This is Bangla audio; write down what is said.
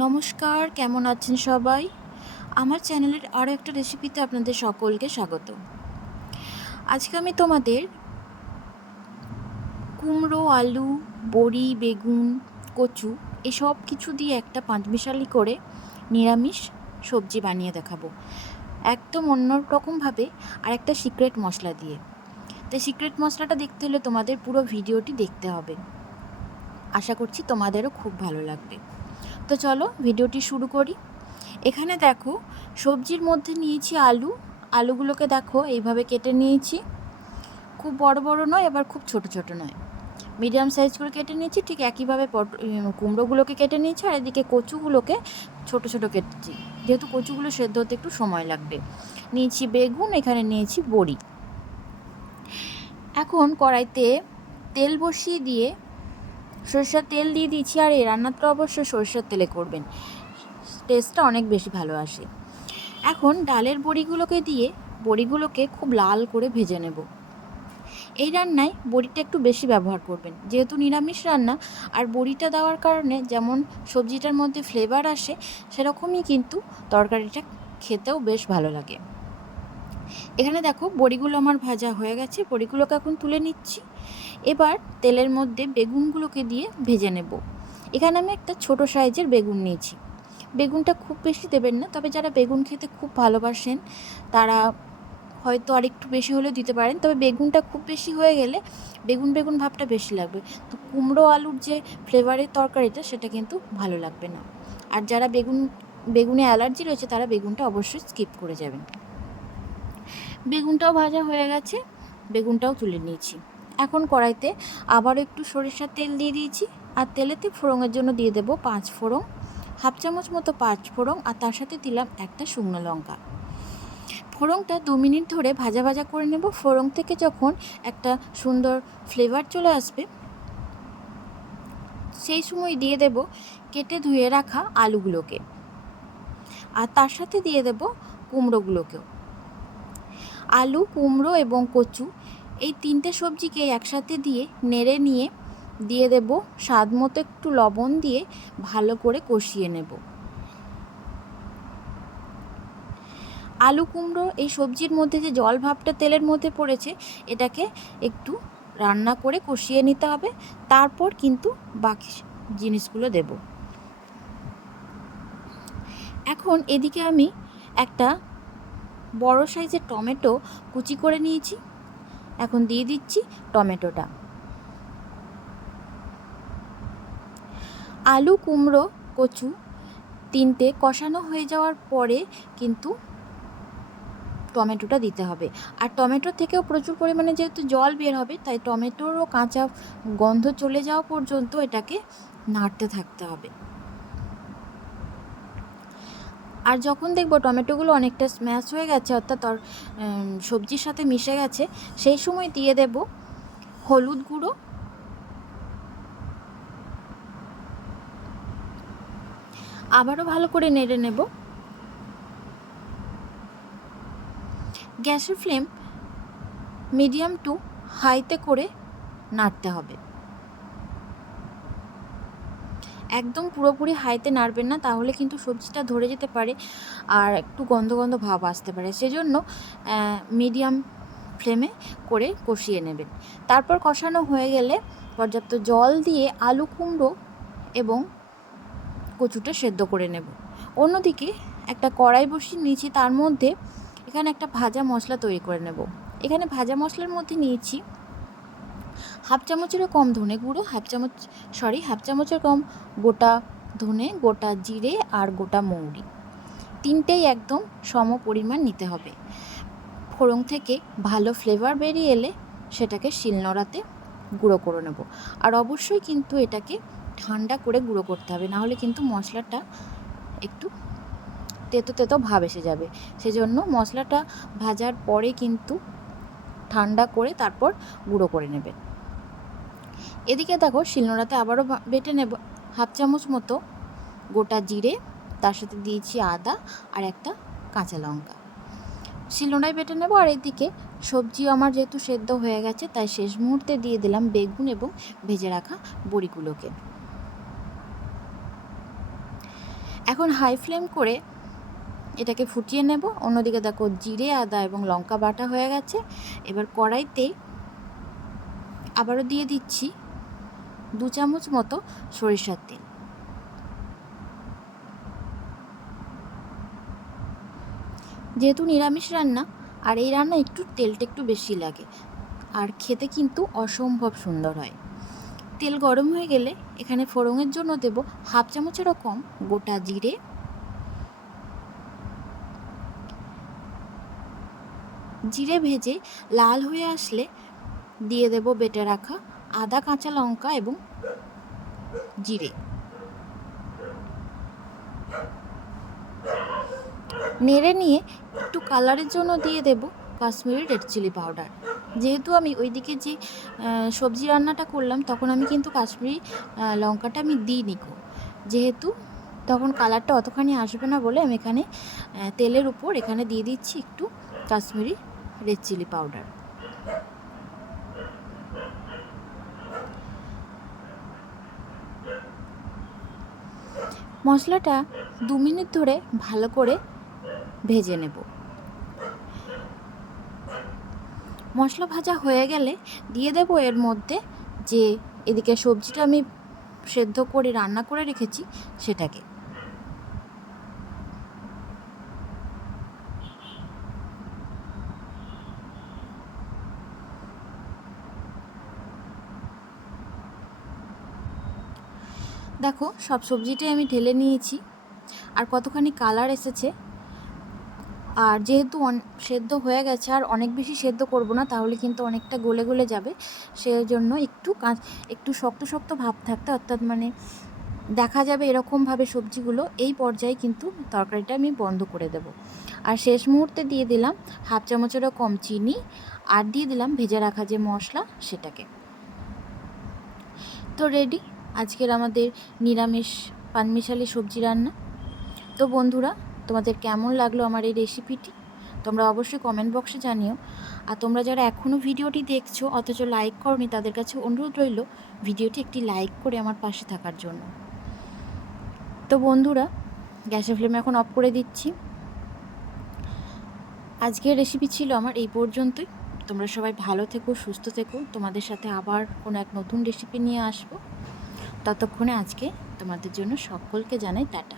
নমস্কার, কেমন আছেন সবাই? আমার চ্যানেলের আরও একটা রেসিপিতে আপনাদের সকলকে স্বাগত। আজকে আমি তোমাদের কুমড়ো, আলু, বড়ি, বেগুন, কচু এসব কিছু দিয়ে একটা পাঁচমিশালি করে নিরামিষ সবজি বানিয়ে দেখাবো। একদম অন্য রকমভাবে আর একটা সিক্রেট মশলা দিয়ে। তো সিক্রেট মশলাটা দেখতে হলে তোমাদের পুরো ভিডিওটি দেখতে হবে। আশা করছি তোমাদেরও খুব ভালো লাগবে। তো চলো ভিডিওটি শুরু করি। এখানে দেখো সবজির মধ্যে নিয়েছি আলুগুলোকে দেখো এইভাবে কেটে নিয়েছি। খুব বড় বড় নয়, আবার খুব ছোট ছোট নয়, মিডিয়াম সাইজ করে কেটে নিয়েছি। ঠিক একইভাবে কুমড়োগুলোকে কেটে নিয়েছি, আর এদিকে কচুগুলোকে ছোট ছোট কেটেছি, যেহেতু কচুগুলো সেদ্ধ হতে একটু সময় লাগবে। নিয়েছি বেগুন, এখানে নিয়েছি বড়ি। এখন কড়াইতে তেল বসিয়ে দিয়ে সরষের তেল দিয়ে দিয়েছি, আর এই রান্নাটা অবশ্যই সরষের তেলে করবেন, টেস্টটা অনেক বেশি ভালো আসে। এখন ডালের বড়িগুলোকে খুব লাল করে ভেজে নেব। এই রান্নায় বড়িটা একটু বেশি ব্যবহার করবেন, যেহেতু নিরামিষ রান্না, আর বড়িটা দেওয়ার কারণে যেমন সবজিটার মধ্যে ফ্লেভার আসে, সেরকমই কিন্তু তরকারিটা খেতেও বেশ ভালো লাগে। এখানে দেখো বড়িগুলো আমার ভাজা হয়ে গেছে, বড়িগুলোকে এখন তুলে নিচ্ছি। এবার তেলের মধ্যে বেগুনগুলোকে দিয়ে ভেজে নেব। এখানে আমি একটা ছোট সাইজের বেগুন নিয়েছি। বেগুনটা খুব বেশি দেবেন না, তবে যারা বেগুন খেতে খুব ভালোবাসেন তারা হয়তো আরেকটু বেশি হলেও দিতে পারেন, তবে বেগুনটা খুব বেশি হয়ে গেলে বেগুন ভাবটা বেশি লাগবে, তো কুমড়ো আলুর যে ফ্লেভারের তরকারিটা সেটা কিন্তু ভালো লাগবে না। আর যারা বেগুনে অ্যালার্জি রয়েছে তারা বেগুনটা অবশ্যই স্কিপ করে যাবেন। বেগুনটাও ভাজা হয়ে গেছে, বেগুনটাও তুলে নিয়েছি। এখন কড়াইতে আবারও একটু সরিষার তেল দিয়ে দিয়েছি, আর তেলেতে ফোড়নের জন্য দিয়ে দেবো 5 ফোড়ন, হাফ চামচ মতো 5 ফোড়ন, আর তার সাথে দিলাম একটা শুকনো লঙ্কা। ফোড়নটা 2 মিনিট ধরে ভাজা ভাজা করে নেব। ফোড়ন থেকে যখন একটা সুন্দর ফ্লেভার চলে আসবে, সেই সময় দিয়ে দেব কেটে ধুয়ে রাখা আলুগুলোকে, আর তার সাথে দিয়ে দেব কুমড়োগুলোকেও। আলু, কুমড়ো এবং কচু এই তিনটে সবজিকে একসাথে দিয়ে নেড়ে নিয়ে দিয়ে দেব স্বাদ মতো একটু লবণ দিয়ে ভালো করে কষিয়ে নেব। আলু কুমড়ো এই সবজির মধ্যে যে জল ভাবটা তেলের মধ্যে পড়েছে, এটাকে একটু রান্না করে কষিয়ে নিতে হবে, তারপর কিন্তু বাকি জিনিসগুলো দেব। এখন এদিকে আমি একটা বড় সাইজের টমেটো কুচি করে নিয়েছি, এখন দিয়ে দিচ্ছি টমেটোটা। আলু, কুমড়ো, কচু তিনটে কষানো হয়ে যাওয়ার পরে কিন্তু টমেটোটা দিতে হবে। আর টমেটোর থেকেও প্রচুর পরিমাণে যেহেতু জল বের হবে, তাই টমেটোরও কাঁচা গন্ধ চলে যাওয়া পর্যন্ত এটাকে নাড়তে থাকতে হবে। আর যখন দেখব টমেটোগুলো অনেকটা স্ম্যাশ হয়ে গেছে, অর্থাৎ সবজির সাথে মিশে গেছে, সেই সময় দিয়ে দেব হলুদ গুঁড়ো, আবারও ভালো করে নেড়ে নেব। গ্যাসের ফ্লেম মিডিয়াম টু হাইতে করে নাড়তে হবে। একদম পুরোপুরি হাইতে নাড়বেন না, তাহলে কিন্তু সবজিটা ধরে যেতে পারে আর একটু গন্ধ গন্ধ ভাব আসতে পারে, সেজন্য মিডিয়াম ফ্লেমে করে কষিয়ে নেবেন। তারপর কষানো হয়ে গেলে পর্যাপ্ত জল দিয়ে আলু, কুমড়ো এবং কচুটা সেদ্ধ করে নেব। অন্যদিকে একটা কড়াই বসিয়ে নিয়েছি, তার মধ্যে এখানে একটা ভাজা মশলা তৈরি করে নেব। এখানে ভাজা মশলার মধ্যে নিয়েছি হাফ চামচেরও কম ধনে গুঁড়ো, হাফ চামচের কম গোটা ধনে, গোটা জিরে আর গোটা মৌরি, তিনটেই একদম সম পরিমাণ নিতে হবে। ফোড়ন থেকে ভালো ফ্লেভার বেরিয়ে এলে সেটাকে শিলনোড়াতে গুঁড়ো করে নেব। আর অবশ্যই কিন্তু এটাকে ঠান্ডা করে গুঁড়ো করতে হবে, নাহলে কিন্তু মশলাটা একটু তেতো তেতো ভাব এসে যাবে। সেজন্য মশলাটা ভাজার পরে কিন্তু ঠান্ডা করে তারপর গুঁড়ো করে নেবে। এদিকে দেখো শিলনোড়াতে আবারও বেটে নেব হাফ চামচ মতো গোটা জিরে, তার সাথে দিয়েছি আদা আর একটা কাঁচা লঙ্কা, শিলনোড়ায় বেটে নেব। আর এদিকে সবজি আমার যেহেতু সেদ্ধ হয়ে গেছে, তাই শেষ মুহূর্তে দিয়ে দিলাম বেগুন এবং ভেজে রাখা বড়িগুলোকে। এখন হাই ফ্লেম করে এটাকে ফুটিয়ে নেব। অন্যদিকে দেখো জিরে, আদা এবং লঙ্কা বাটা হয়ে গেছে। এবার কড়াইতে আবারও দিয়ে দিচ্ছি 2 চামচ মতো সরিষার তেল। যেহেতু নিরামিষ রান্না, আর এই রান্না তেলটা একটু বেশি লাগে, আর খেতে কিন্তু অসম্ভব সুন্দর হয়। তেল গরম হয়ে গেলে এখানে ফোড়নের জন্য দেব 1/2 চামচেরও কম গোটা জিরে, জিরে ভেজে লাল হয়ে আসলে দিয়ে দেব বেটে রাখা আদা, কাঁচা লঙ্কা এবং জিরে। নেড়ে নিয়ে একটু কালারের জন্য দিয়ে দেব কাশ্মীরি রেড চিলি পাউডার। যেহেতু আমি ওইদিকে যে সবজি রান্নাটা করলাম তখন আমি কিন্তু কাশ্মীরি লঙ্কাটা আমি দিইনি, যেহেতু তখন কালারটা অতখানি আসবে না বলে আমি এখানে তেলের উপর এখানে দিয়ে দিচ্ছি একটু কাশ্মীরি রেড চিলি পাউডার। মশলাটা 2 মিনিট ধরে ভালো করে ভেজে নেব। মশলা ভাজা হয়ে গেলে দিয়ে দেব এর মধ্যে যে এদিকে সবজিটা আমি সেদ্ধ করে রান্না করে রেখেছি সেটাকে। দেখো সব সবজিটাই আমি ঢেলে নিয়েছি, আর কতখানি কালার এসেছে। আর যেহেতু সেদ্ধ হয়ে গেছে, আর অনেক বেশি সেদ্ধ করব না, তাহলে কিন্তু অনেকটা গলে গলে যাবে। সেই জন্য একটু শক্ত শক্ত ভাব থাকতে, অর্থাৎ মানে দেখা যাবে এরকমভাবে সবজিগুলো, এই পর্যায়ে কিন্তু তরকারিটা আমি বন্ধ করে দেব। আর শেষ মুহূর্তে দিয়ে দিলাম 1/2 চামচেরও কম চিনি, আর দিয়ে দিলাম ভেজে রাখা যে মশলা সেটাকে। তো রেডি আজকের আমাদের নিরামিষ পানমিশালি সবজি রান্না। তো বন্ধুরা, তোমাদের কেমন লাগলো আমার এই রেসিপিটি তোমরা অবশ্যই কমেন্ট বক্সে জানিও। আর তোমরা যারা এখনও ভিডিওটি দেখছো অথচ লাইক করনি, তাদের কাছে অনুরোধ রইল ভিডিওটি একটি লাইক করে আমার পাশে থাকার জন্য। তো বন্ধুরা, গ্যাসের ফ্লেম এখন অফ করে দিচ্ছি। আজকের রেসিপি ছিল আমার এই পর্যন্তই। তোমরা সবাই ভালো থেকো, সুস্থ থেকো। তোমাদের সাথে আবার কোনো এক নতুন রেসিপি নিয়ে আসবো। ততক্ষণে আজকে তোমাদের জন্য সকলকে জানাই টাটা।